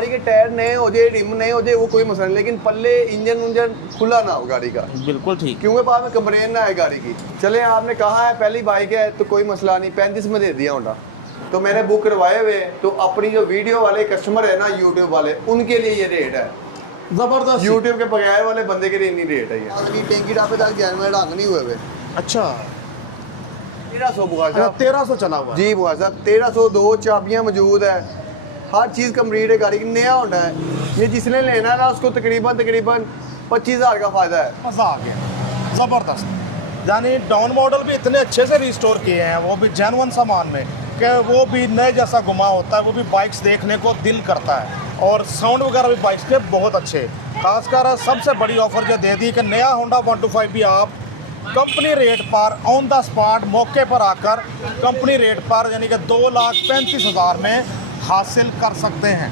गाड़ी के टायर नए हो जाए, रिम नए हो जाए, वो कोई मसला नहीं, लेकिन पल्ले इंजन खुला ना हो गाड़ी का। बिल्कुल ठीक। क्योंकि बाद में कंप्लेन ना आए गाड़ी की। चले आपने कहा है पहली बाइक है तो कोई मसला नहीं, 35 में दे दिया होंडा, तो मैंने बुक करवाए हुए, तो अपनी जो वीडियो वाले कस्टमर है ना, यूट्यूब वाले, उनके लिए ये रेट है जबरदस्त। यूट्यूब के बगैर वाले बंदे के लिए इतनी रेट है ये। टैंकी डापे तक गया में रंग नहीं हुए। अच्छा 1300 बुखार साहब, 1300 चला हुआ है। जी बुखार साहब 1302, चाबियां मौजूद है, हर चीज़ कंप्लीट है, गाड़ी की नया होंडा है। ये जिसने लेना है ना उसको तकरीबन 25,000 का फ़ायदा है। मज़ा आ गया, ज़बरदस्त। यानी डाउन मॉडल भी इतने अच्छे से रिस्टोर किए हैं, वो भी जेन्युइन सामान में, कि वो भी नए जैसा घुमा होता है, वो भी बाइक्स देखने को दिल करता है। और साउंड वगैरह भी बाइक्स के बहुत अच्छे। खासकर सबसे बड़ी ऑफर जो दे दी कि नया होंडा 125 भी आप कंपनी रेट पर ऑन द स्पॉट मौके पर आकर कंपनी रेट पर यानी कि 2,35,000 में हासिल कर सकते हैं।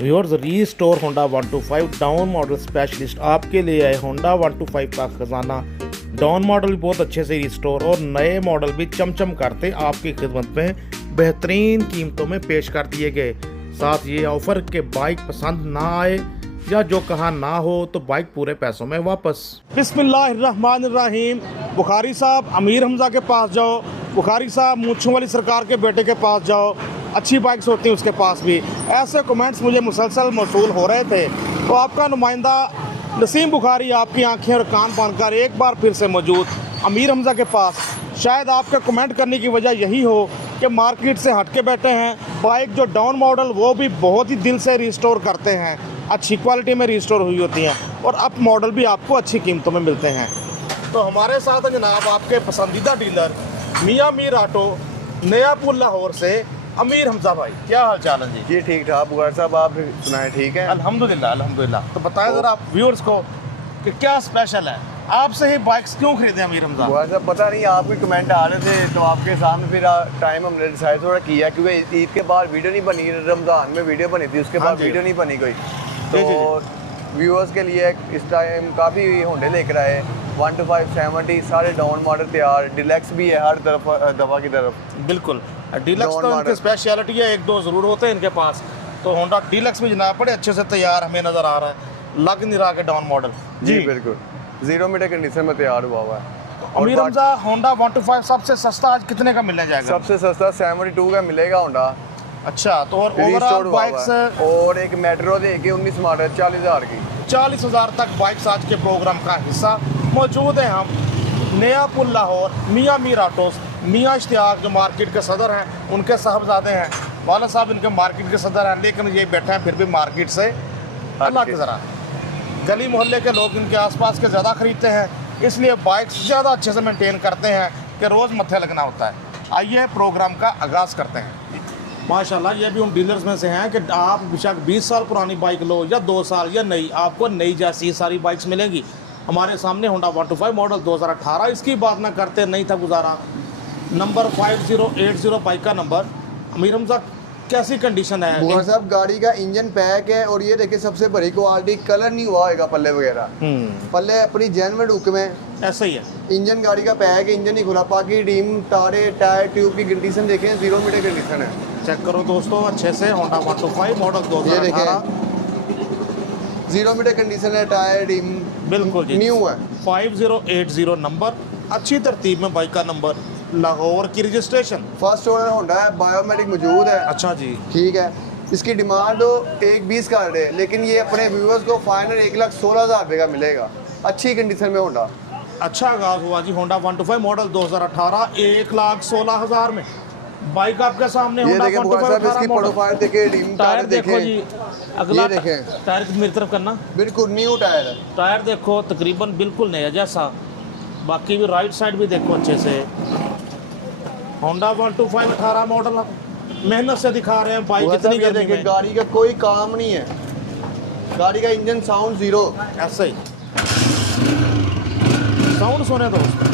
Viewers, restore Honda 125 down model specialist आपके लिए आए। होंडा 125 का खजाना, डाउन मॉडल भी बहुत अच्छे से रिस्टोर और नए मॉडल भी चमचम करते आपकी खिदमत में बेहतरीन कीमतों में पेश कर दिए गए। साथ ये ऑफर के बाइक पसंद ना आए या जो कहा ना हो तो बाइक पूरे पैसों में वापस। बिस्मिल्लाहिर्रहमानिर्रहीम। बुखारी साहब अमीर हमजा के पास जाओ, बुखारी साहब मूंछों वाली सरकार के बेटे के पास जाओ, अच्छी बाइक्स होती हैं उसके पास भी। ऐसे कमेंट्स मुझे मुसलसल मौसूल हो रहे थे, तो आपका नुमाइंदा नसीम बुखारी आपकी आंखें और कान बनकर एक बार फिर से मौजूद अमीर हमजा के पास। शायद आपके कमेंट करने की वजह यही हो कि मार्केट से हट के बैठे हैं, बाइक जो डाउन मॉडल वो भी बहुत ही दिल से रिस्टोर करते हैं, अच्छी क्वालिटी में रिस्टोर हुई होती हैं, और अप मॉडल भी आपको अच्छी कीमतों में मिलते हैं। तो हमारे साथ है जनाब आपके पसंदीदा डीलर मियां मीर ऑटो, नया पुल लाहौर से अमीर हमजा भाई। क्या हाल चाल है जी? जी ठीक ठाक बुखार साहब, आप सुनाए ठीक है? अल्हम्दुलिल्लाह अल्हम्दुलिल्लाह। तो बताएं ज़रा आप व्यूअर्स को कि क्या स्पेशल है, आपसे ही बाइक्स क्यों खरीदे अमीर हमजा? बुखार साहब पता नहीं, आपके कमेंट आ रहे थे तो आपके सामने फिर टाइम हमने डिसाइड थोड़ा किया, क्योंकि ईद के बाद वीडियो नहीं बनी, रमज़ान में वीडियो बनी थी, उसके बाद वीडियो नहीं बनी कोई, तो व्यूअर्स के लिए इस टाइम काफ़ी होंडे लेकर आए। 125 70 सारे डाउन मॉडल तैयार, डिलक्स भी है हर तरफ दवा की तरफ। बिल्कुल, डिलक्स तो इनकी स्पेशलिटी है, एक दो ज़रूर होते हैं इनके पास। तो होंडा डिलक्स में जनाब बड़े अच्छे से तैयार हमें नज़र आ रहा है, लग नहीं रहा के डाउन मॉडल। जी बिल्कुल 0 मीटर कंडीशन में तैयार हुआ हुआ है। अमीर हमजा होंडा 125 सबसे सस्ता आज कितने का मिलने जाएगा? सबसे सस्ता 72 का मिलेगा होंडा। अच्छा, तो और ओवरऑल बाइक्स और एक मेट्रो देके 19 मॉडल 40,000 की, 40,000 तक बाइक्स आज के प्रोग्राम का हिस्सा मौजूद है। हम नया पुल लाहौर मियां मीर ऑटोस, मियां इश्तियाक जो मार्केट के सदर हैं, उनके साहबजादे हैं, वाला साहब इनके मार्केट के सदर हैं, लेकिन ये बैठे हैं फिर भी मार्केट से अलग की ज़रा। गली मोहल्ले के लोग इनके आसपास के ज़्यादा ख़रीदते हैं, इसलिए बाइक्स ज़्यादा अच्छे से मेंटेन करते हैं कि रोज़ मत्थे लगना होता है। आइए प्रोग्राम का आगाज़ करते हैं। माशाल्लाह, ये भी उन डीलर्स में से हैं कि आप बेशक 20 साल पुरानी बाइक लो या 2 साल या नई, आपको नई जैसी सारी बाइक्स मिलेंगी। हमारे सामने होंडा 125 मॉडल 2018, इसकी बात ना करते नहीं था गुजारा। नंबर 5080 बाइक का नंबर। अमीर हमजा कैसी कंडीशन है? बुखार साहब गाड़ी का इंजन पैक है, और ये देखिए सबसे बड़ी क्वालिटी, कलर नहीं हुआ होगा पल्ले वगैरह, पल्ले अपनी जेन्युइन हुक में ऐसा ही है। इंजन गाड़ी का पैक है, इंजन नहीं खुला, बाकी डीम तारे टायर ट्यूब की कंडीशन देखें 0 मीटर कंडीशन है। चेक करो दोस्तों अच्छे से, होंडा 125 मॉडल 2018 0 मीटर कंडीशन है, टायर डीम बिल्कुल जी न्यू है। 5080 नंबर, अच्छी तरतीब में बाइक का नंबर, लाहौर की रजिस्ट्रेशन, फर्स्ट ओनर होंडा है, बायोमेट्रिक मौजूद है। अच्छा जी, ठीक है। इसकी डिमांड तो 1,20 का है, लेकिन ये अपने व्यूअर्स को फाइनल 1,16,000 रुपये का मिलेगा, अच्छी कंडीशन में होंडा। अच्छा आगाज हुआ जी। होंडा 125 मॉडल 2018 1,16,000 में बाइक आपके सामने। ये देखें बुखार साहब, इसकी प्रोफाइल देखें, डीम टायर देखो जी, अगला देखें, टायर मेरी तरफ करना, बिल्कुल न्यू टायर है। टायर देखो तकरीबन बिल्कुल नया जैसा, बाकी भी राइट साइड भी देखो अच्छे से। होंडा 125 18 मॉडल, मेहनत से दिखा रहे हैं बाइक कितनी गर्मी में। गाड़ी का कोई काम नहीं है, गाड़ी का इंजन साउंड 0, ऐसा ही साउंड सुने दोस्त।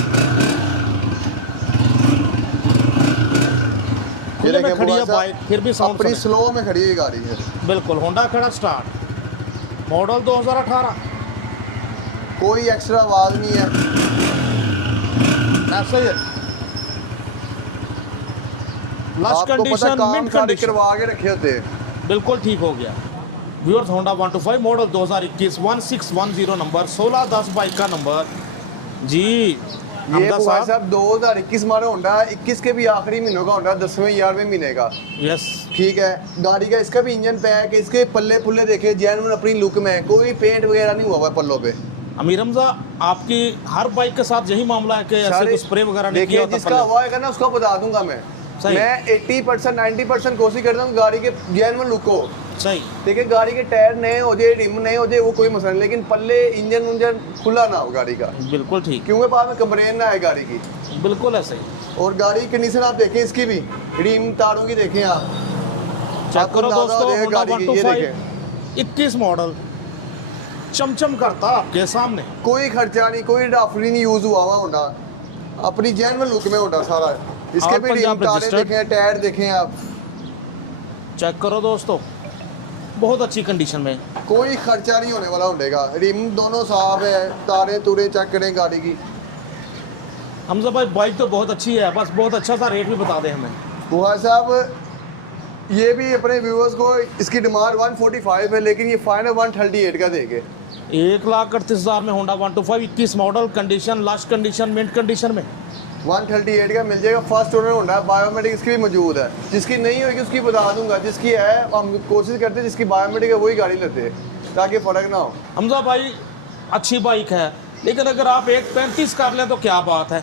ये देखिए खड़ी है बाइक, फिर भी साउंड अपनी स्लो में खड़ी है गाड़ी है। बिल्कुल, होंडा खड़ा स्टार्ट, मॉडल 2018, कोई एक्स्ट्रा आवाज नहीं है, ऐसा ही है। लश आपको पता कंडीशन, काम मिंट सारे कंडीशन करवा के रखे होते हैं। बिल्कुल ठीक हो गया। Viewers Honda 125 model 2021 1610 number 1610 bike का नंबर जी। ये हमजा बुखार साहब 2021 हमारा होंडा 21 के भी आखिरी महीनों का होंडा 10वें 11वें महीने का। यस ठीक है, गाड़ी का इसका भी इंजन पैक, इसके पल्ले पुल्ले देखे जेन्युइन अपनी लुक में, कोई पेंट वगैरह नहीं हुआ हुआ पल्लों पे। अमीर हमजा आपकी हर बाइक के साथ यही मामला है कि ऐसे कुछ स्प्रे वगैरह नहीं किया देखिए होता जिसका पहले? हुआ है ना उसको बता दूंगा मैं। सही। मैं 80% 90% कोशिश करता हूँ गाड़ी के जेन्युइन लुक हो। सही। देखिए गाड़ी के टायर नए हो जाए, रिम नए हो जाए, वो कोई मसला नहीं, लेकिन पल्ले इंजन उंजन खुला ना हो गाड़ी का, बिल्कुल ठीक, क्योंकि बाद में कंप्लेन ना आए गाड़ी की। बिल्कुल ऐसे ही। और गाड़ी की कंडीशन आप देखें इसकी भी, रिम तारों की देखें आप, चेक करो अंदाजा हो दोस्तों जाएगा होंडा गाड़ी की। ये 125 देखें 21 मॉडल चमचम करता आपके सामने। कोई खर्चा नहीं, कोई डाफरी नहीं यूज हुआ हुआ होंडा, अपनी जेन्युइन लुक में होंडा सारा। इसके और भी रिम पंजाब तारे रजिस्टर्ड। देखें, टायर देखें आप, चेक करो दोस्तों बहुत अच्छी कंडीशन में। कोई खर्चा नहीं होने वाला होंडे का। रिम दोनों साफ है, तारे तुरे चेक करें गाड़ी की। हमजा भाई बाइक तो बहुत अच्छी है, बस बहुत अच्छा सा रेट भी बता दें हमें। बुहार साहब ये भी अपने व्यूअर्स को, इसकी डिमांड 145 है, लेकिन ये फाइनल 138 का देंगे। 1,38,000 में Honda 125 21 model, condition last condition, mint condition में 138 का मिल जाएगा। फर्स्ट ओनर होंडा, बायोमेट्रिक इसकी भी मौजूद है। जिसकी नहीं होगी उसकी बता दूंगा, जिसकी है हम कोशिश करते हैं जिसकी बायोमेट्रिक है वही गाड़ी लेते हैं ताकि फ़र्क ना हो। हमजा भाई अच्छी बाइक है, लेकिन अगर आप 1,35,000 कर लें तो क्या बात है।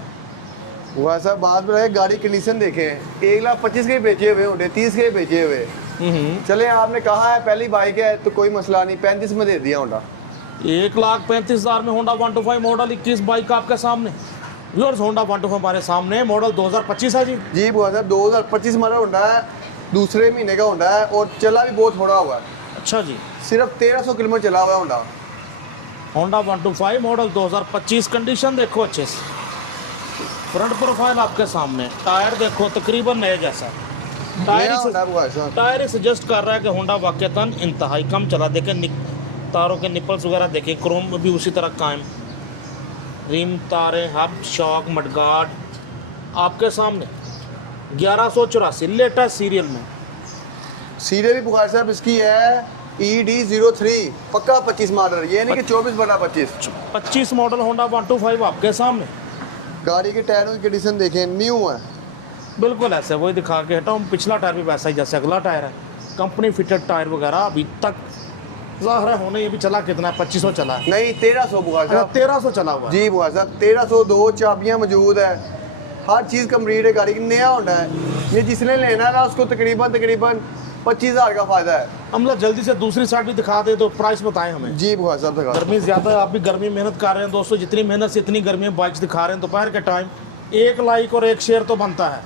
वो ऐसा बात बताए, गाड़ी कंडीशन देखें, 1,25,000 के बेचे हुए होंगे, 30 के बेचे हुए। चले आपने कहा है पहली बाइक है तो कोई मसला नहीं, 35 में दे दिया होंडा। 1,35,000 में होंडा 125 मॉडल 21 बाइक आपके सामने। व्यूअर्स होंडा 125 हमारे सामने, मॉडल 2025 है जी। जी बुआ साहब 2025 हमारा होंडा है, दूसरे महीने का होंडा है और चला भी बहुत थोड़ा हुआ है। अच्छा जी। सिर्फ 1300 किलोमीटर चला हुआ है होंडा। होंडा 125 मॉडल 2025, कंडीशन देखो अच्छे से, फ्रंट प्रोफाइल आपके सामने, टायर देखो तकरीबन नए जैसा। नया होंडा है बुआ साहब। टायर ही सजेस्ट कर रहा है कि होंडा वाकईतन इंतहाई कम चला। देखें तारों के निपल्स वगैरह देखें, क्रोम भी उसी तरह कायम, रिम तारे हब शॉक मडगार्ड आपके सामने। 1184 लेटेस्ट सीरियल में। सीरियल भी बुखार साहब इसकी है ED03 पक्का 25 मॉडल, ये नहीं कि 24/25। 25 मॉडल होंडा 125 आपके सामने। गाड़ी के टायरों की कंडीशन देखें, न्यू है। बिल्कुल ऐसे वही दिखा के हटाऊँ, पिछला टायर भी वैसा ही जैसे अगला टायर है, कंपनी फिटेड टायर वगैरह। अभी तक ज़ाहिर है होने, ये भी चला कितना है, 2500 चला है। नहीं 1300 बुखार साहब, 1300 चला हुआ है। जी बुखार साहब 1302, चाबियाँ मौजूद है, हर चीज़ कंप्लीट है गाड़ी की, नया होंडा है। ये जिसने लेना है ना उसको तकरीबन 25,000 का फ़ायदा है। हम लोग जल्दी से दूसरी साइड भी दिखा दे तो प्राइस बताएं हमें। जी बुखार साहब दिखा। गर्मी ज़्यादा है, आप भी गर्मी मेहनत कर रहे हैं दोस्तों, जितनी मेहनत से इतनी गर्मी में बाइक्स दिखा रहे हैं दोपहर के टाइम। 1 लाइक और 1 शेयर तो बनता है।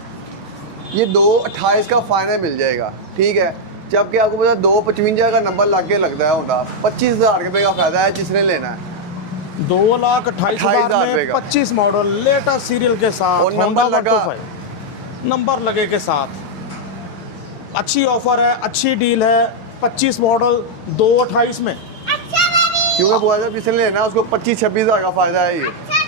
ये 228 का फाइनल मिल जाएगा, ठीक है, जबकि आपको पता 255 का नंबर लग के लगता है होंडा। 25,000 रुपये का फ़ायदा है जिसने लेना है। 2,28,000 रुपये में का 25 मॉडल लेटेस्ट सीरियल के साथ और नंबर लगा, नंबर लगे के साथ। अच्छी ऑफर है, अच्छी डील है। 25 मॉडल 228 में, क्योंकि बुआ साहब जिसने लेना है उसको 25-26,000 का फ़ायदा है। ये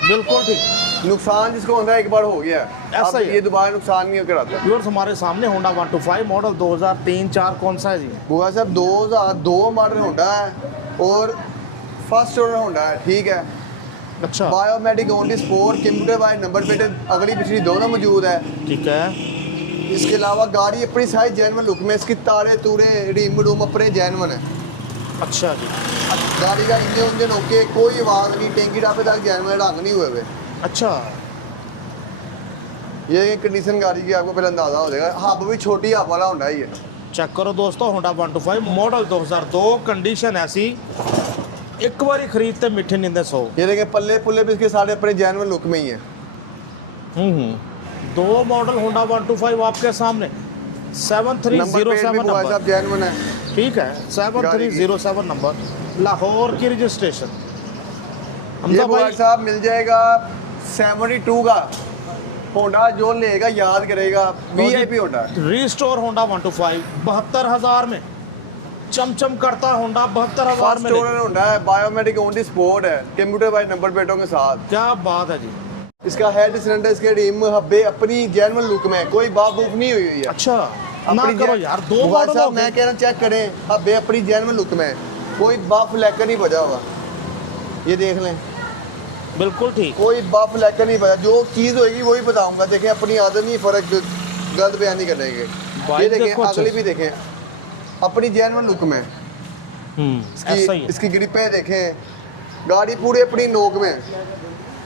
बिल्कुल ठीक। नुकसान जिसको होता है एक बार हो गया है, ऐसा अब ही है। ये दोबारा नुकसान नहीं कराता। व्यूअर्स हमारे सामने होंडा 125 मॉडल 2003-4 कौन सा है जी? बुआ साहब 2002 मॉडल होंडा है और फर्स्ट ओनर होंडा है, ठीक है। अच्छा biometric only sport, computer wise number plate अगली पिछली दोनों मौजूद है। ठीक है। इसके अलावा गाड़ी अपनी साइज जेन्युइन लुक में, इसकी तारे तूरे रिम रूम अपने जेन्युइन है। अच्छा जी। गाड़ी का इंजन ओके, कोई आवाज़ नहीं, टेंकी डापे तक जेन्युइन रंग नहीं हुए हुए। अच्छा, ये कंडीशन गाड़ी की आपको पहले अंदाजा हो जाएगा। हब भी छोटी हब वाला होंडा ही है। चेक करो दोस्तों होंडा 125 मॉडल 2002, कंडीशन ऐसी, एक बारी खरीदते मीठे नींदे सो। ये देखें पल्ले पुल्ले भी इसके सारे अपने जेन्युइन लुक में ही है। 2 मॉडल होंडा 125 आपके सामने। 7307 नंबर, जेन्युइन है, ठीक है। 7307 नंबर, लाहौर की रजिस्ट्रेशन। ये हमजा भाई साहब मिल जाएगा 72 का होंडा, जो लेगा याद करेगा, VIP होंडा। रीस्टोर होंडा 125 72,000 में, चमचम करता होंडा 72,000 में। फर्स्ट ओनर होंडा है, बायोमेट्रिक ओनली स्पोर्ट है, कंप्यूटर वाइज नंबर प्लेटों के साथ। क्या बात है जी। इसका हेड सिलेंडर, इसके रिम हब्बे अपनी जेन्युइन लुक में, कोई बाप बूफ नहीं हुई है। अच्छा, अपनी करो यार, दो बुआ मॉडल साहब, हो गए। मैं कह रहा हूँ चेक करें अब अपनी जेन्युइन लुक में कोई बफ लेकर नहीं बजा हुआ, ये देख लें, बिल्कुल ठीक। कोई बफ लेकर नहीं बजा, जो चीज़ होगी वही बताऊंगा। देखें अपनी आदत नहीं, फ़र्क गलत बयान नहीं करने के। ये देखें अगली भी देखें अपनी जेन्युइन लुक में, ऐसा ही है। इसकी ग्रिपें देखें, गाड़ी पूरे अपनी नोक में,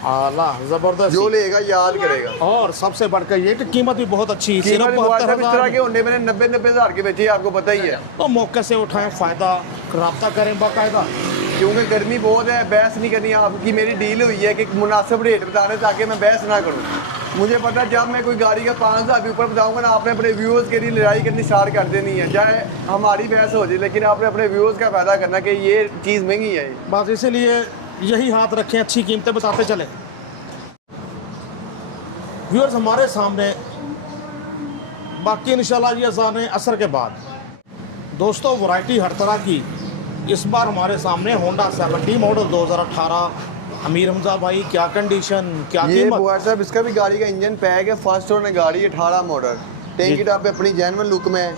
आला जबरदस्त। जो लेगा याद करेगा। और सबसे बढ़कर ये कि कीमत भी बहुत अच्छी है, कीमत सिर्फ भी बहुत है, इस तरह 72,000 के होंडे मैंने 90 हज़ार के बेचे, आपको पता ही है। तो मौके से उठाएं, फ़ायदा रब्ता करें बाकायदा। क्योंकि गर्मी बहुत है, बहस नहीं करनी। आपकी मेरी डील हुई है कि मुनासिब रेट बता रहे ताकि मैं बहस ना करूँ। मुझे पता है जब मैं कोई गाड़ी का 5,000 के ऊपर बताऊंगा ना, आपने अपने व्यूअर्स के लिए लड़ाई करनी स्टार्ट कर देनी है, चाहे हमारी बहस हो जाए, लेकिन आपने अपने व्यूअर्स का फायदा करना कि ये चीज़ महंगी है। बस इसीलिए यही हाथ रखें, अच्छी कीमतें बताते चले। व्यूअर्स हमारे सामने बाकी इंशाल्लाह ये अज़ान असर के बाद दोस्तों वैरायटी हर तरह की। इस बार हमारे सामने होंडा 70 मॉडल 2018। अमीर हमजा भाई, क्या कंडीशन, क्या ये कीमत? बुआ साहब इसका भी गाड़ी का इंजन पैक है, फर्स्ट ओनर गाड़ी 18 मॉडल, टैंकी टॉप पे अपनी जेन्युइन लुक में,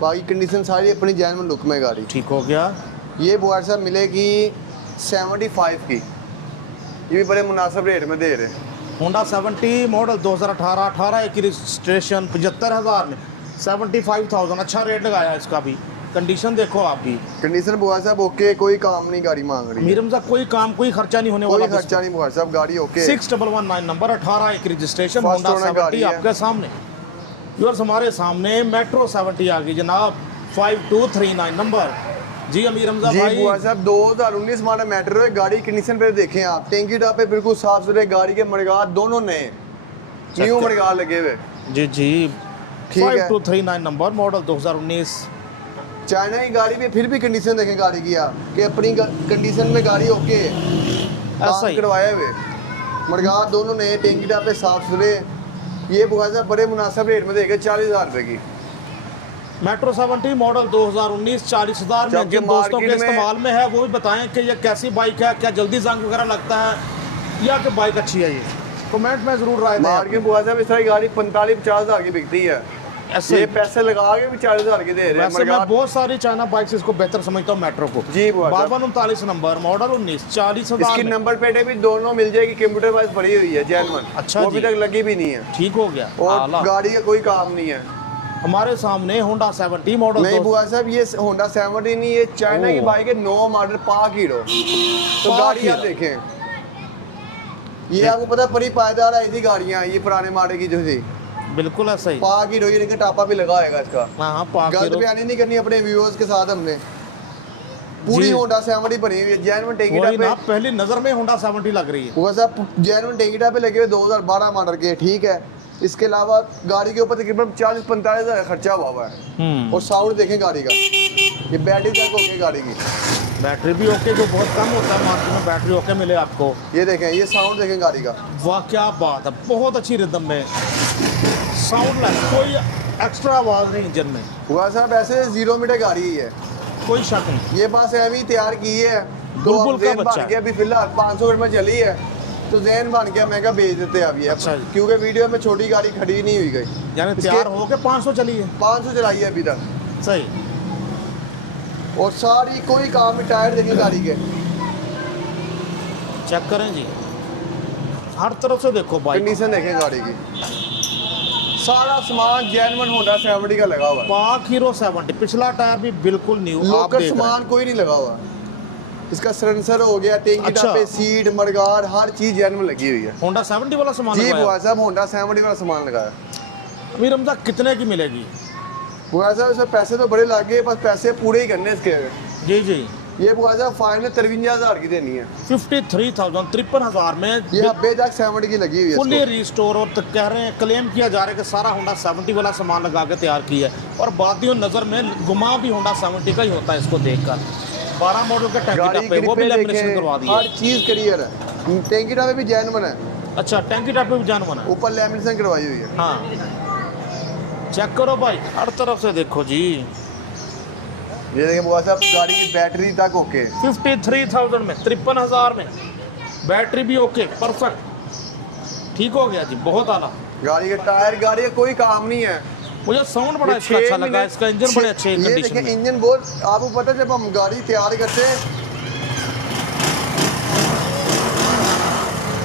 बाकी कंडीशन सारी अपनी जेन्युइन लुक में गाड़ी। ठीक हो गया। ये बुआ साहब मिलेगी 75 की, ये भी बड़े मुनासिब रेट में दे रहे हैं। होंडा 70 मॉडल 2018, 18 की रजिस्ट्रेशन, 75,000 में 75,000। अच्छा रेट लगाया इसका भी। कंडीशन देखो आप भी, कंडीशन बुआ साहब ओके, कोई काम नहीं गाड़ी मांग रही है, मीरम साहब कोई काम कोई खर्चा नहीं होने कोई वाला। खर्चा नहीं बुआ साहब, गाड़ी ओके। 6119 नंबर, 18 की रजिस्ट्रेशन, First होंडा owner 70 गाड़ी है। आपके सामने। व्यूअर्स हमारे सामने मेट्रो 70 आ गई जनाब, 5239 नंबर। जी अमीर हमजा जी भाई, बुआ साहब 2019 मॉडल मेट्रो है, गाड़ी कंडीशन पे देखें आप, टैंकी टॉप पे बिल्कुल साफ सुथरे, गाड़ी के मड़गात दोनों नए, न्यू मड़गात लगे हुए। जी जी, ठीक है। 5239 नंबर, मॉडल 2019। चाइना की गाड़ी में फिर भी कंडीशन देखें गाड़ी की आप, कि अपनी कंडीशन में गाड़ी ओके है, ऐसा काम ही। करवाए हुए, मड़गात दोनों नए, टैंकी टॉप पे साफ सुथरे। ये बुआ साहब बड़े मुनासिब रेट में देखे 40,000 रुपए की। मेट्रो 70 मॉडल 2019, 40,000 में। जबकि जिन दोस्तों के मार्केट में- इस्तेमाल में है वो भी बताएं कि ये कैसी बाइक है, क्या जल्दी जंग वगैरह लगता है या कि बाइक अच्छी है। ये कमेंट में ज़रूर राय दें। मार्केट बुआ साहब इस तरह की गाड़ी 45-50,000 की बिकती है, ऐसे ये ही। पैसे लगा के भी 40,000 की दे रहे हैं। वैसे मैं मड़गात बहुत सारी चाइना बाइक्स इसको बेहतर समझता हूँ मेट्रो को। जी बुआ साहब, 5239 नंबर, मॉडल 19, 40,000 इसकी में। नंबर प्लेटें भी दोनों मिल जाएगी, कंप्यूटर वाइज पड़ी हुई है जेन्युइन, अच्छा वो अभी जी। तक लगी भी नहीं है, ठीक हो गया। और आला। गाड़ी का कोई काम नहीं है। हमारे सामने होंडा 70 मॉडल नहीं बुआ साहब ये होंडा 70 नहीं, ये चाइना की ओह। बाइक है, 9 मॉडल पाक हीरो। तो पाक गाड़ी आप हीरो। देखें, ये आपको पता है बड़ी पायदार आई थी गाड़ियाँ, ये पुराने मॉडल की जो थी बिल्कुल ऐसा ही। पाक हीरो, ये टापा भी लगा होगा इसका। हाँ पाक गलत हीरो। बयानी नहीं करनी अपने व्यूअर्स के साथ हमने। पूरी जी। होंडा 70 बनी हुई है, जेन्युइन टैंकी वही टॉप ना, पे। पहली नजर में होंडा 70 लग रही है। वो साहब जेन्युइन टैंकी टॉप पे लगे हुए 2012 मॉडल के, ठीक है। इसके अलावा गाड़ी के ऊपर तकरीबन 40-45 हज़ार खर्चा हुआ है। और साउंड देखें गाड़ी का, ये बैटरी तक ओके गाड़ी की, बैटरी भी ओके, जो बहुत कम होता है मार्केट में बैटरी ओके मिले आपको। ये देखें, ये साउंड देखें गाड़ी का। वाह क्या बात है, बहुत अच्छी रिदम में साउंड लेस, कोई एक्स्ट्रा आवाज़ नहीं इंजन में, हुआ साहब ऐसे 0 मीटर गाड़ी ही है, कोई शक नहीं। ये बस एवी तैयार की है, तो बुलबुल अब का ज़ेन बच्चा बन गया, अभी फिलहाल 500 में चली है, तो जैन बन गया, मैं क्या बेच देते अभी। अच्छा जी। क्योंकि वीडियो में छोटी गाड़ी खड़ी नहीं हुई गई, यानी इसके- तैयार हो के 500 चली है। 500 चलाई है अभी तक, सही। और सारी कोई काम में टायर देखें गाड़ी के, चेक करें जी, हर तरफ से देखो बाइक। कंडीशन देखें गाड़ी की, सारा सामान जेन्युइन होंडा 70 का लगा हुआ है, पाक हीरो 70, पिछला टायर भी बिल्कुल न्यू। आप लोकल देख रहे हैं। सामान कोई नहीं लगा हुआ। इसका सिलेंसर हो गया, टैंकी अच्छा। टॉप पे सीट, मडगार्ड, हर चीज जेन्युइन लगी हुई है। होंडा 70 वाला सामान जी लगाया। बुआ साहब होंडा 70 वाला सामान लगाया। अमीर हमजा कितने की मिलेगी? बुआ साहब इसमें पैसे तो बड़े लगे, बस पैसे पूरे ही करने इसके। जी जी, ये बुआ साहब फाइनल 53,000 की देनी है, 53,000, 53,000 में ये अब्बे तक 70 की लगी हुई है फुली इसको। रिस्टोर। और तो कह रहे हैं, क्लेम किया जा रहा है कि सारा होंडा 70 वाला सामान लगा के तैयार किया है। और बातियों नज़र में गुमा भी होंडा 70 का ही होता है इसको देखकर। 12 मॉडल का टैंकी गाड़ी टॉप पे वो भी ग्रिपें लेमिनेशन करवा देखें, दी हर है। चीज क्लियर है, टैंकी टॉप पे भी जेन्युइन है, अच्छा, टैंकी टॉप पे भी जान बना। ऊपर लेमिनेशन करवाई हुई है। हाँ चेक करो भाई, हर तरफ से देखो जी। ये देखिए बुआ साहब गाड़ी की बैटरी तक ओके, 53,000 में, 53,000 में बैटरी भी ओके, परफेक्ट, ठीक हो गया जी, बहुत आला। गाड़ी के टायर, गाड़ी का कोई काम नहीं है, मुझे साउंड बड़ा इसका अच्छा लगा, इसका इंजन बड़े अच्छे ये कंडीशन देखिए में। इंजन बहुत, आपको पता है जब हम गाड़ी तैयार करते हैं,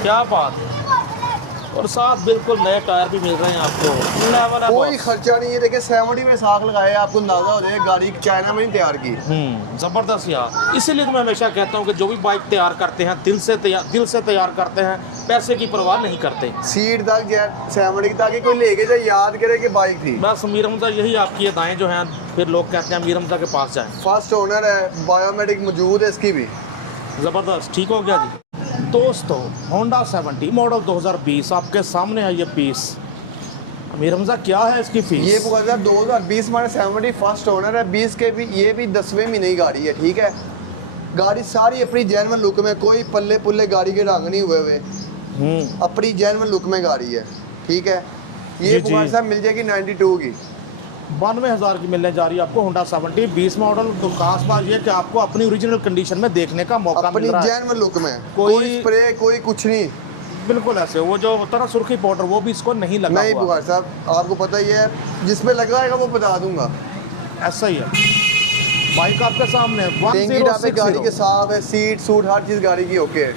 क्या बात है। और साथ बिल्कुल नए टायर भी मिल रहे हैं आपको, लेवल है कोई बॉस। खर्चा नहीं है। देखिए 70 में साख लगाए, आपको अंदाजा हो जाए गाड़ी चाइना में नहीं तैयार की। ज़बरदस्त यार। इसीलिए तो मैं हमेशा कहता हूँ कि जो भी बाइक तैयार करते हैं दिल से तैयार करते हैं, पैसे की परवाह नहीं करते। सीट तक 70 ताकि कोई लेके जाए याद करे कि बाइक थी। बस मीर हमजा यही आपकी अदाएँ जो हैं, फिर लोग कहते हैं मीर हमजा के पास जाएं। फर्स्ट ओनर है, बायोमेट्रिक मौजूद है इसकी भी। ज़बरदस्त, ठीक हो गया जी। दोस्तों होंडा 70 मॉडल 2020 आपके सामने है ये पीस। मीर हमजा क्या है इसकी फीस? ये 2020 हमारे 70 फर्स्ट ओनर है, 20 के भी, ये भी 10वें महीने की गाड़ी है, ठीक है। गाड़ी सारी अपनी जेन्युइन लुक में, कोई पल्ले पुल्ले गाड़ी के रंग नहीं हुए हुए, अपनी जेन्युइन लुक में गाड़ी है, ठीक है। ये पुकार साहब मिल जाएगी 92 की, 92,000 की मिलने जा रही है आपको होंडा 70 20 मॉडल। तो खास बात ये कि आपको अपनी ओरिजिनल कंडीशन में देखने का मौका मिल रहा है, अपनी जेन्युइन लुक में, कोई कोई स्प्रे कोई कुछ नहीं, बिल्कुल ऐसे। वो जो होता है ना सुर्खी पाउडर, वो भी इसको नहीं लगा नहीं हुआ। पुकार साहब आपको पता ही है, जिसमें लगाएगा वो बता दूंगा, ऐसा ही है। बाइक आपके सामने टैंकी डापे गाड़ी के साफ है, सीट सूट हर चीज गाड़ी की ओके है।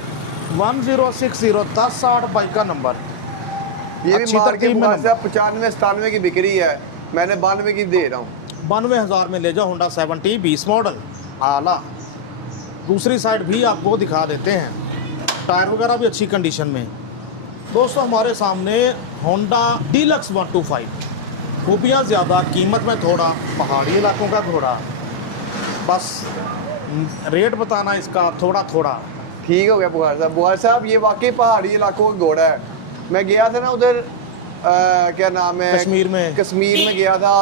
1060 1060 बाइक का नंबर। ये भी अच्छी मार के तरतीब में पुकार नंबर। साहब 95-97 की बिक्री है, मैंने 92 की दे रहा हूँ। 92,000 में ले जाओ होंडा 70 20 मॉडल आला। दूसरी साइड भी आपको दिखा देते हैं, टायर वगैरह भी अच्छी कंडीशन में। दोस्तों हमारे सामने होंडा डीलक्स 125, खूबियाँ ज़्यादा, कीमत में थोड़ा, पहाड़ी इलाकों का घोड़ा। बस रेट बताना इसका थोड़ा थोड़ा। ठीक हो गया बुखार साहब ये वाकई पहाड़ी इलाकों का घोड़ा है। मैं गया था ना उधर, क्या नाम है, कश्मीर में गया था,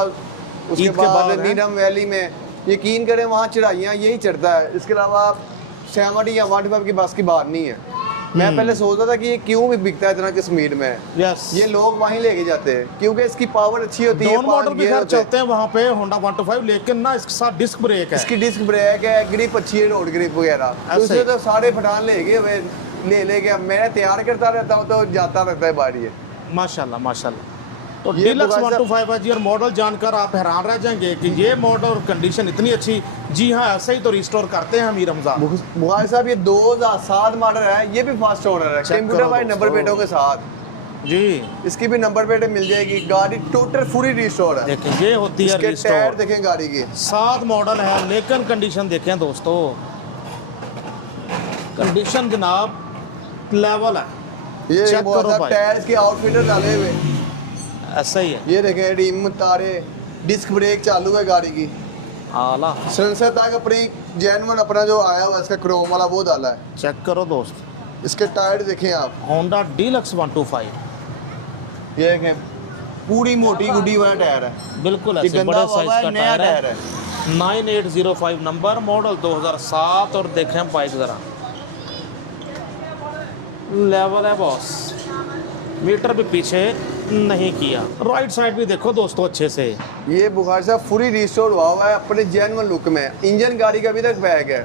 उसके ईद के बाद बाद नीरम वैली में। यकीन करें वहाँ चढ़ाइयाँ यही चढ़ता है, इसके अलावा 70 या 125 की बस की बात नहीं है। मैं पहले सोचता था कि ये क्यों भी बिकता है इतना कश्मीर में। यस, ये लोग वहीं लेके जाते हैं क्योंकि इसकी पावर अच्छी होती है, दोनों मॉडल 5 भी गियर खैर होते हैं। चलते हैं वहाँ पे होंडा 125, लेकिन ना इसके साथ डिस्क ब्रेक है। इसकी डिस्क ब्रेक है, ग्रिप अच्छी है, रोड ग्रिप वगैरह। ऐसे उससे तो सारे फटान ले गए, ले गया। मैं तैयार करता रहता हूँ तो जाता रहता है बाड़ी है। माशाल्लाह माशाल्लाह। तो ये डीलक्स बुखार 125 है जी, और मॉडल जानकर आप हैरान रह जाएंगे कि ये मॉडल कंडीशन इतनी अच्छी। जी हाँ, ऐसे ही तो रिस्टोर करते हैं अमीर रमजान। बुखार साहब ये 2007 मॉडल है, ये भी फर्स्ट ओनर है, कंप्यूटर वाले नंबर प्लेटों के साथ जी। इसकी भी नंबर प्लेटें मिल जाएगी। गाड़ी टोटल पूरी रिस्टोर है। देखें ये होती है इसके रिस्टोर। टायर देखें गाड़ी की, 7 मॉडल है, लेकिन कंडीशन देखें दोस्तों, कंडीशन जनाब लेवल है। ये चेक बुखार करो साहब भाई। टायर के आउटफिटर डाले हुए, ऐसा ही है, ये देखें रिम तारे, डिस्क ब्रेक चालू है गाड़ी की। आला। सेंसर तक अपनी जेन्युइन अपना जो आया हुआ इसका क्रोम वाला वो डाला है। चेक करो दोस्त, इसके टायर देखें आप, होंडा डीलक्स 125 ये देखें पूरी मोटी गुड्डी वाला टायर है, बिल्कुल ये ऐसे गंदा बड़े हुआ साइज है, का नया टायर टायर है। है। 9805 नंबर, मॉडल 2007। और देखें बाइक ज़रा, लेवल है बॉस, मीटर भी पीछे नहीं किया। राइट साइड भी देखो दोस्तों अच्छे से। ये बुखार साहब फुली रिस्टोर हुआ है अपने जेन्युइन लुक में। इंजन गाड़ी का अभी तक बैग है,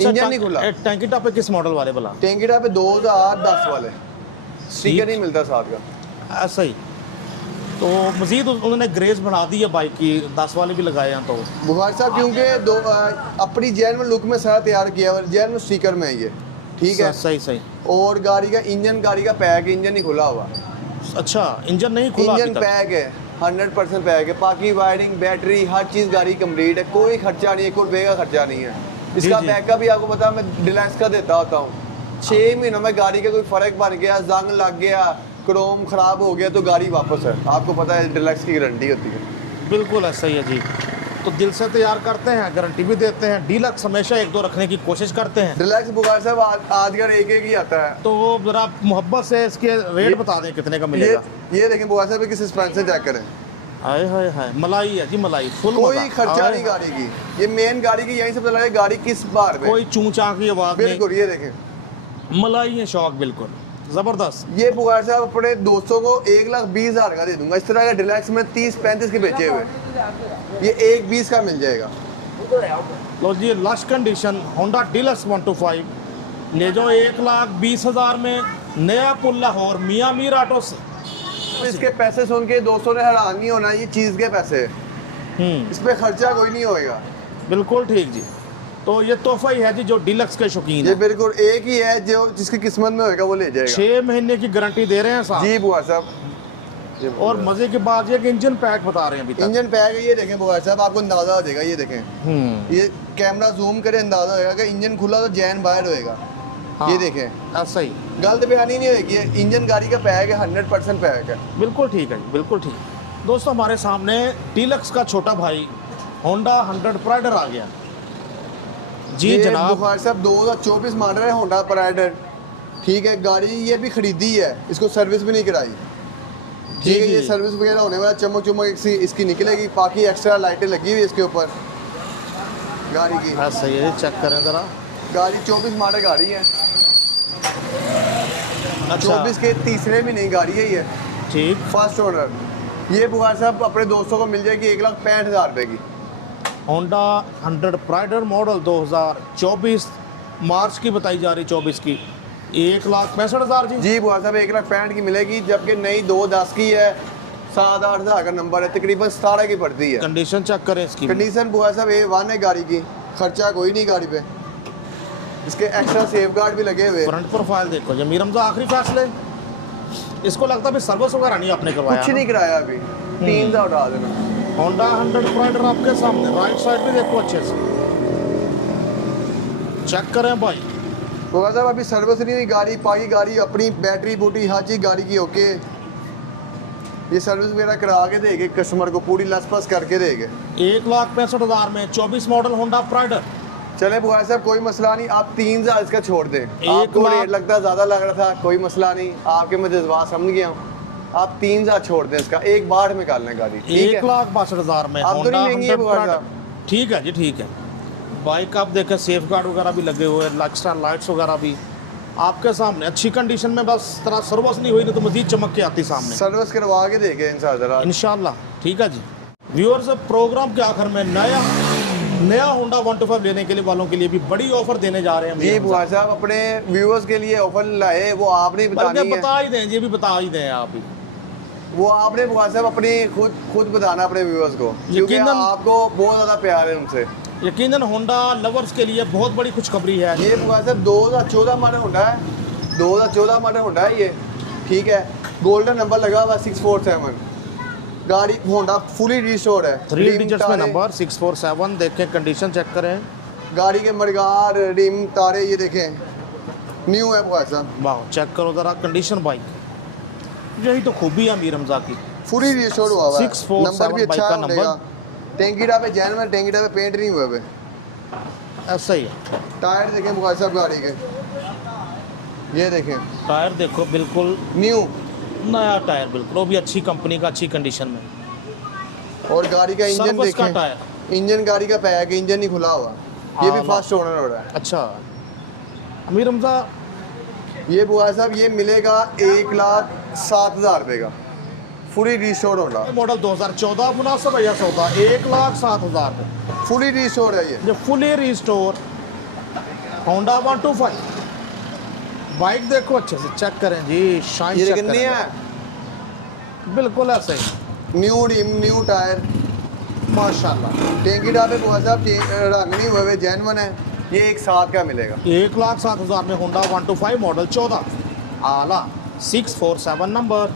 इंजन नहीं खुला। टैंकी टॉप पे किस मॉडल वाले बोला? टैंकी पे 2010 वाले, स्टिकर नहीं मिलता साथ का। ऐसा ही। तो मजीद उन्होंने ग्रेस बढ़ा दी है बाइक की, 10 वाले भी लगाए हैं। तो बुखार साहब क्योंकि अपनी जेन्युइन लुक में सारा तैयार किया हुआ, जेन्युइन स्टिकर में है ये, ठीक है। सही सही। और गाड़ी का इंजन, गाड़ी का पैक, इंजन नहीं खुला हुआ। अच्छा, इंजन नहीं खुला इंजन अभी तक? पैक है, 100% पैक है। बाकी वायरिंग, बैटरी, हर चीज़ गाड़ी कंप्लीट है, कोई खर्चा नहीं है, कोई रुपये का खर्चा नहीं है। इसका जी। बैकअप भी आपको पता है, मैं डिलक्स का देता होता हूँ। 6 महीनों में गाड़ी का कोई फ़र्क बन गया, जंग लग गया, क्रोम ख़राब हो गया तो गाड़ी वापस है। आपको पता है डिलक्स की गारंटी होती है। बिल्कुल ऐसा ही है जी। तो दिल से तैयार करते हैं, गारंटी भी देते हैं। डीलक्स हमेशा 1-2 रखने की कोशिश करते हैं। डिलक्स बुखार साहब आजकल एक ही आता है। तो ज़रा मोहब्बत से इसके रेट बता दें कितने का मिलेगा। ये देखें बुखार साहब की सस्पेंशन चेक करें, हाय हाय हाय, मलाई है जी, मलाई फुल। कोई खर्चा नहीं गाड़ी की। ये मेन गाड़ी की यहीं से पता लगा गाड़ी किस बार में, कोई चूंचा की आवाज़ नहीं, बिल्कुल। ये देखें मलाई है, शौक बिल्कुल ज़बरदस्त। ये बुखार साहब अपने दोस्तों को 1,20,000 का दे दूंगा। इस तरह का डिलक्स में 30-35 के बेचे हुए, ये 1,20 का मिल जाएगा। लो जी, लश कंडीशन होंडा डीलक्स 125 ले जाओ 1,20,000 में। नया पुल लाहौर मियाँ मीर ऑटो से सिर्फ इसके पैसे सुन के दोस्तों ने हैरान नहीं होना, ये चीज़ के पैसे, इस पे खर्चा कोई नहीं होएगा। बिल्कुल ठीक जी। तो ये तोहफा ही है जी जो डीलक्स के शौकीन ये है। बिल्कुल एक ही है जो जिसकी किस्मत में होएगा वो ले जाएगा। 6 महीने की गारंटी दे रहे हैं साहब। जी बुआ साहब। और मजे की बात ये कि इंजन पैक बता रहे हैं अभी तक। इंजन पैक है, ये देखें बुआ साहब, आपको अंदाजा हो जाएगा। ये देखें, ये कैमरा जूम करे अंदाजा होगा कि इंजन खुला तो जैन बाहर होएगा। हाँ, ये देखें, ऐसा ही गलत बयानी नहीं होगी। ये इंजन गाड़ी का पैक है, 100% पैक है। बिल्कुल ठीक है जी, बिल्कुल ठीक। दोस्तों हमारे सामने डीलक्स का छोटा भाई होंडा 100 प्राइडर आ गया जी ये जनाब। बुखार साहब 2024 मॉडल है होंडा प्राइडर, ठीक है। गाड़ी ये भी खरीदी है, इसको सर्विस भी नहीं कराई, ठीक है। ये सर्विस वगैरह होने वाला, चमक चमक इसकी निकलेगी, बाकी एक्स्ट्रा लाइटें लगी हुई इसके ऊपर गाड़ी की। ऐसा ही है, चेक करें ज़रा। गाड़ी 24 मॉडल गाड़ी है, अच्छा 24 के तीसरे भी नहीं गाड़ी है ये, ठीक। First owner. ये बुखार साहब अपने दोस्तों को मिल जाएगी 1,65,000 रुपये की। होंडा 100 प्राइडर मॉडल 2024 मार्च की बताई जा रही, 24 की 1,65,000 जी। जी बुखार साहब 1,65,000 की मिलेगी, जबकि नई 210 की है, 7-8 हज़ार का नंबर है, तकरीबन 17 की पड़ती है। कंडीशन चेक करें इसकी। कंडीशन बुखार साहब A1 है गाड़ी की, खर्चा कोई नहीं गाड़ी पे, इसके एक्स्ट्रा सेफ गार्ड भी लगे हुए। फ्रंट प्रोफाइल देखो जमीर हमजा, आखिरी फैसले। इसको लगता है सर्विस वगैरह नहीं आपने करवाया? कुछ नहीं कराया अभी, 3,000 उठा देना। होंडा 100 प्राइडर आपके सामने, राइट साइड पे देखो अच्छे से, चेक करें भाई। बुखार साहब अभी सर्विस नहीं हुई गाड़ी, पाई गाड़ी अपनी बैटरी बूटी हर चीज़ गाड़ी की ओके। ये सर्विस वगैरह करा के देंगे कस्टमर को, पूरी लसपस करके देंगे। 1,65,000 में 24 मॉडल होंडा प्राइडर। चले बुखार साहब कोई मसला नहीं, आप 3,000 इसका छोड़ दें। 1 आपको लाख- रेट लगता है ज़्यादा लग रहा था, कोई मसला नहीं, आपके मैं जज्बात समझ गया हूँ। आप 3,000 छोड़ दें इसका, एक बार में निकाल लें गाड़ी, ठीक है। 1,62,000 में अब तो होंडा नहीं लेंगे 100 बुखार प्राइडर। साहब। ठीक है जी, ठीक है। बाइक आप देखें सेफ गार्ड वगैरह भी लगे हुए हैं, एक्स्ट्रा लाइट्स वगैरह भी आपके सामने अच्छी कंडीशन में, बस तरह सर्विस नहीं हुई नहीं तो मजीद चमक के आती सामने सर्विस करवा के देंगे इंसान ज़रा। इंशाल्लाह। ठीक है जी व्यूअर्स, प्रोग्राम के आखिर में नया होंडा 125 लेने के लिए वालों के लिए भी बड़ी ऑफर देने जा रहे हैं। जी बुखार साहब अपने व्यूअर्स के लिए ऑफर लाए, वो आपने बतानी है, बता ही दें, ये भी बता ही दें आप ही। वो आपने बुखार साहब अपने खुद बताना अपने व्यूअर्स को, क्योंकि यकीनन- आपको बहुत ज़्यादा प्यार है उनसे। यकीनन होंडा लवर्स के लिए बहुत बड़ी खुशखबरी है। ये बुखार साहब 2014 मॉडल होंडा है, 2014 मॉडल होंडा है ये, ठीक है। गोल्डन नंबर लगा हुआ 647, गाड़ी होंडा फुली रिस्टोर्ड है। 3 डिजिट्स में नंबर 647, देखें कंडीशन चेक करें। गाड़ी के मडगार रिम तारे ये देखें न्यू है बुखार साहब, वाह चेक करो ज़रा कंडीशन बाइक, यही तो खूबी है अमीर हमजा की। फुली रिस्टोर्ड हुआ हुआ है, 647 नंबर भी अच्छा बाइक का है नंबर। नंबर। टैंकीडा पे जैन टैंकीडा पे पेंट नहीं हुए हुए, ऐसा ही है। टायर देखें बुखार साहब गाड़ी के, ये देखें टायर देखो बिल्कुल न्यू, नया टायर, बिल्कुल वो भी अच्छी कंपनी का, अच्छी कंडीशन में। और गाड़ी का इंजन सर्विस का देखें, टायर, इंजन गाड़ी का पैक है, इंजन नहीं खुला हुआ, ये भी हाँ, फर्स्ट ओनर हो रहा है। अच्छा अमीर हमजा ये बुखार साहब ये मिलेगा 1,07,000 रुपये का, फुली रिस्टोर होंडा, मॉडल 2014 मुनासिब है या सौदा 1,07,000 में, फुली रिस्टोर है ये। जो फुली रिस्टोर होंडा 125 बाइक देखो अच्छे से चेक करें जी, शाइन ये चेक कितनी करें है? बिल्कुल ऐसे ही न्यू रिम न्यू टायर, माशाल्लाह। टैंकी डाबे बुखार साहब रंग नहीं हुए, जेनवन है, ये 1,07,000 का मिलेगा। 1,07,000 में होंडा 125 मॉडल 14 आला 647 नंबर।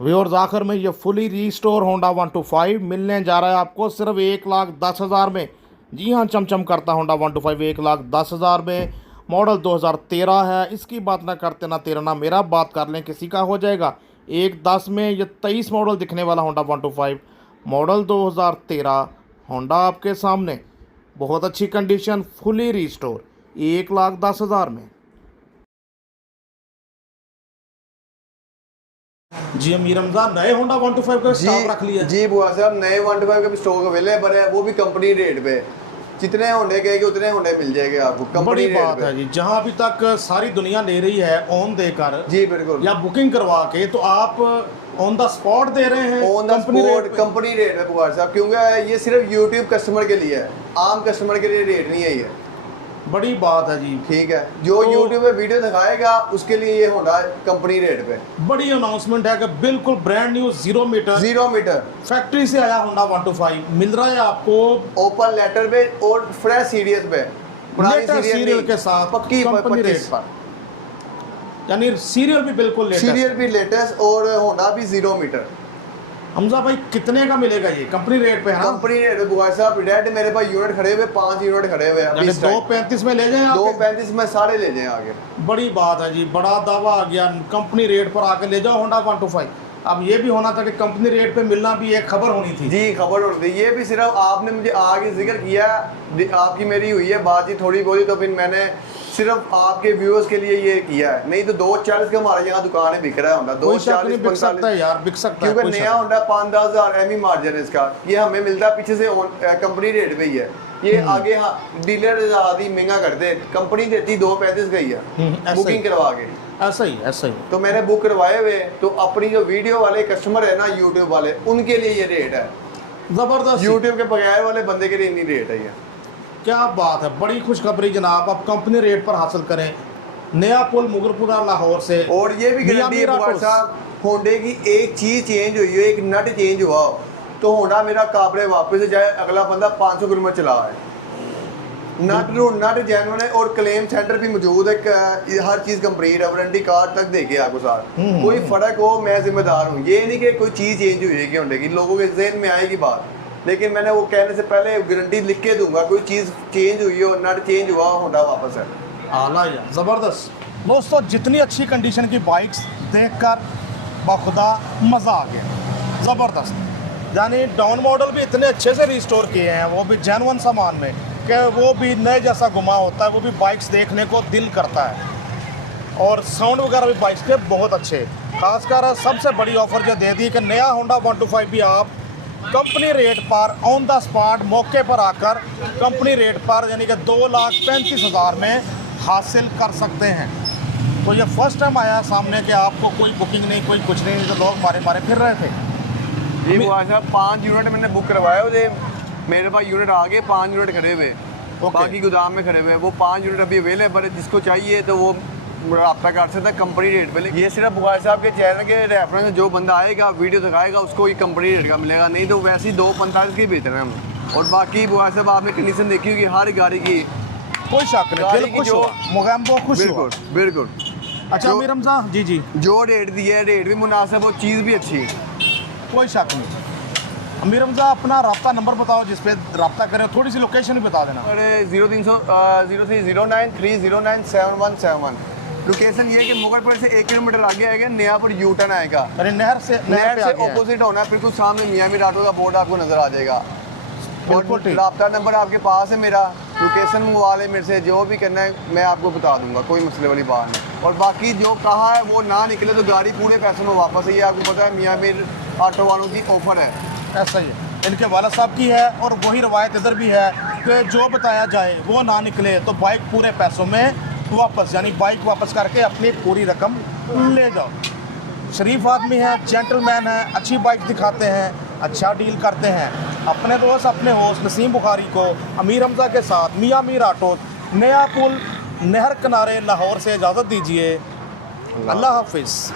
व्यूअर्स आखिर में ये फुली रीस्टोर होंडा 125 मिलने जा रहा है आपको सिर्फ 1,10,000 में। जी हाँ, चमचम करता होंडा 125 1,10,000 में। मॉडल 2013 है, इसकी बात ना करते ना तेरा ना मेरा, बात कर लें किसी का हो जाएगा। 1,10 में ये 23 मॉडल दिखने वाला होंडा 125 मॉडल 2013 होंडा आपके सामने, बहुत अच्छी कंडीशन, फुली रिस्टोर 1,10,000 में। जी अमीर रमजान, नए होंडा 125 का स्टॉक रख लिया? जी बुआ साहब नए 125 का भी स्टॉक अवेलेबल है, वो भी कंपनी रेट पे। जितने होंडे कहेंगे उतने होंडे मिल जाएंगे आपको कंपनी बड़ी रेट बात पे। है जी, जहां अभी तक सारी दुनिया ले रही है ऑन देकर, जी बिल्कुल, या बुकिंग करवा के, तो आप ऑन द स्पॉट दे रहे हैं on the spot company rate पे बुआ साहब, क्योंकि ये सिर्फ यूट्यूब कस्टमर के लिए है, आम कस्टमर के लिए रेट नहीं है ये। बड़ी बात है जी। ठीक है, जो तो- यूट्यूब पे वीडियो दिखाएगा उसके लिए ये होंडा कंपनी रेट पे बड़ी अनाउंसमेंट है कि बिल्कुल brand new 0 metre 0 metre factory से आया होंडा 125 मिल रहा है आपको ओपन लेटर पे और फ्रेश सीरीज पे, पुरानी लेटेस्ट सीरीज सीरियल नहीं, के साथ पक्की कंपनी रेट 25 पर, यानी सीरियल भी बिल्कुल लेटेस्ट। सीरियल भी लेटेस्ट और होंडा भी 0 मीटर। हमजा भाई कितने का मिलेगा ये कंपनी रेट पे है ना? कंपनी रेट बुखार साहब रेट मेरे पास यूनिट खड़े हुए 5 यूनिट खड़े हुए हैं यानी 235 में ले जाएं आप? 235 में सारे ले जाएं आगे। बड़ी बात है जी, बड़ा दावा आ गया, कंपनी रेट पर आके ले जाओ होंडा 125। अब ये भी होना था कि कंपनी रेट पे मिलना भी एक खबर होनी थी जी, खबर होनी थी। ये भी सिर्फ आपने मुझे आगे जिक्र किया, आपकी मेरी हुई है बातचीत थोड़ी बहुत, तो फिर मैंने सिर्फ आपके व्यूअर्स के लिए ये किया है, नहीं तो 240 का हमारे यहाँ दुकान बिक रहा है होंडा, 240 बिक सकता है यार, बिक सकता है, क्योंकि नया होंडा 5-10 हज़ार एम ही मार्जिन है इसका, ये हमें मिलता है पीछे से कंपनी रेट पे ही है। ये आगे डीलर आदि महंगा करते हैं, कंपनी देती 235 का ही है बुकिंग करवा के। ऐसा ही ऐसा ही। तो मैंने बुक करवाए हुए, तो अपनी जो वीडियो वाले कस्टमर है ना यूट्यूब वाले, उनके लिए ये रेट है जबरदस्त। यूट्यूब के बगैर वाले बंदे के लिए इतनी रेट है ये। क्या बात है, बड़ी खुशखबरी जनाब, आप कंपनी रेट पर हासिल करें। नया पुल मुगलपुरा लाहौर से। और ये भी गारंटी है बुखार साहब, होंडे की एक चीज चेंज हुई हो, एक नट चेंज हुआ हो, तो होंडा मेरा काबरे वापस जाए, अगला बंदा 500 किलोमीटर चला है। नट जेन्युइन है और क्लेम सेंटर भी मौजूद है, हर चीज कंप्लीट है, वारंटी कार्ड तक देके आपको साथ। कोई फर्क हो मैं जिम्मेदार हूँ, ये नहीं कि कोई चीज चेंज हुई है कि होंडे की, लोगों के जहन में आएगी बात, लेकिन मैंने वो कहने से पहले गारंटी लिख के दूंगा, कोई चीज़ चेंज हुई हो, नट चेंज हुआ, होंडा वापस है। आला यार, ज़बरदस्त। दोस्तों जितनी अच्छी कंडीशन की बाइक्स देखकर बाखुदा मज़ा आ गया, ज़बरदस्त। यानी डाउन मॉडल भी इतने अच्छे से रिस्टोर किए हैं, वो भी जेन्युइन सामान में, कि वो भी नए जैसा घुमा होता है, वो भी बाइक्स देखने को दिल करता है। और साउंड वगैरह भी बाइक्स के बहुत अच्छे, खासकर सबसे बड़ी ऑफ़र जो दे दी कि नया होंडा 125 भी आप कंपनी रेट पर ऑन द स्पॉट मौके पर आकर कंपनी रेट पर यानी कि 2,35,000 में हासिल कर सकते हैं। तो ये फर्स्ट टाइम आया सामने कि आपको कोई बुकिंग नहीं, कोई कुछ नहीं, तो लोग मारे मारे फिर रहे थे। जी बुखार साहब 5 यूनिट मैंने बुक करवाए हुए, मेरे पास यूनिट आ गए, 5 यूनिट खड़े हुए, बाकी गोदाम में खड़े हुए, वो 5 यूनिट अभी अवेलेबल है, जिसको चाहिए तो वो रब्ता कर सकता है कंपनी रेट पे। ये सिर्फ बुखार साहब के चैनल के रेफरेंस से जो बंदा आएगा वीडियो दिखाएगा उसको ही कंपनी रेट का मिलेगा, नहीं तो वैसे ही 245 की बेच रहे हैं हम। और बाकी बुखार साहब आपने कंडीशन देखी होगी हर गाड़ी की, कोई शक नहीं, दिल खुश हुआ, मोगैम्बो खुश हुआ। बिल्कुल बिल्कुल। अच्छा अमीर हमजा जी जी, जो रेट दिया है रेट भी मुनासिब और चीज़ भी अच्छी है, कोई शक नहीं। अमीर हमजा अपना रब्ता नंबर बताओ जिस पे रब्ता करें, थोड़ी सी लोकेशन भी बता देना। अरे 0309 लोकेशन ये है कि मुगलपुर से 1 किलोमीटर आगे आएगा, नयापुर यू टर्न आएगा, अरे नहर से ऑपोजिट होना है, बिल्कुल सामने मियाँ मीर ऑटो का बोर्ड आपको नजर आ जाएगा। बिल्कुल और ठीक। रब्ता नंबर आपके पास है मेरा, लोकेशन मंगवा ले मेरे से, जो भी करना है मैं आपको बता दूंगा, कोई मसले वाली बात नहीं। और बाकी जो कहा है वो ना निकले तो गाड़ी पूरे पैसों में वापस है, ये आपको पता है मियाँ मीर ऑटो वालों की ऑफर है। ऐसा ही है, इनके वाला साहब की है, और वही रवायत इधर भी है कि जो बताया जाए वो ना निकले तो बाइक पूरे पैसों में वापस, यानी बाइक वापस करके अपनी पूरी रकम ले जाओ। शरीफ आदमी है, जेंटलमैन है, अच्छी बाइक दिखाते हैं, अच्छा डील करते हैं। अपने दोस्त अपने होस्ट नसीम बुखारी को अमीर हमजा के साथ मियाँ मीर ऑटो, नया पुल, नहर किनारे, लाहौर से इजाज़त दीजिए। अल्लाह हाफिज़।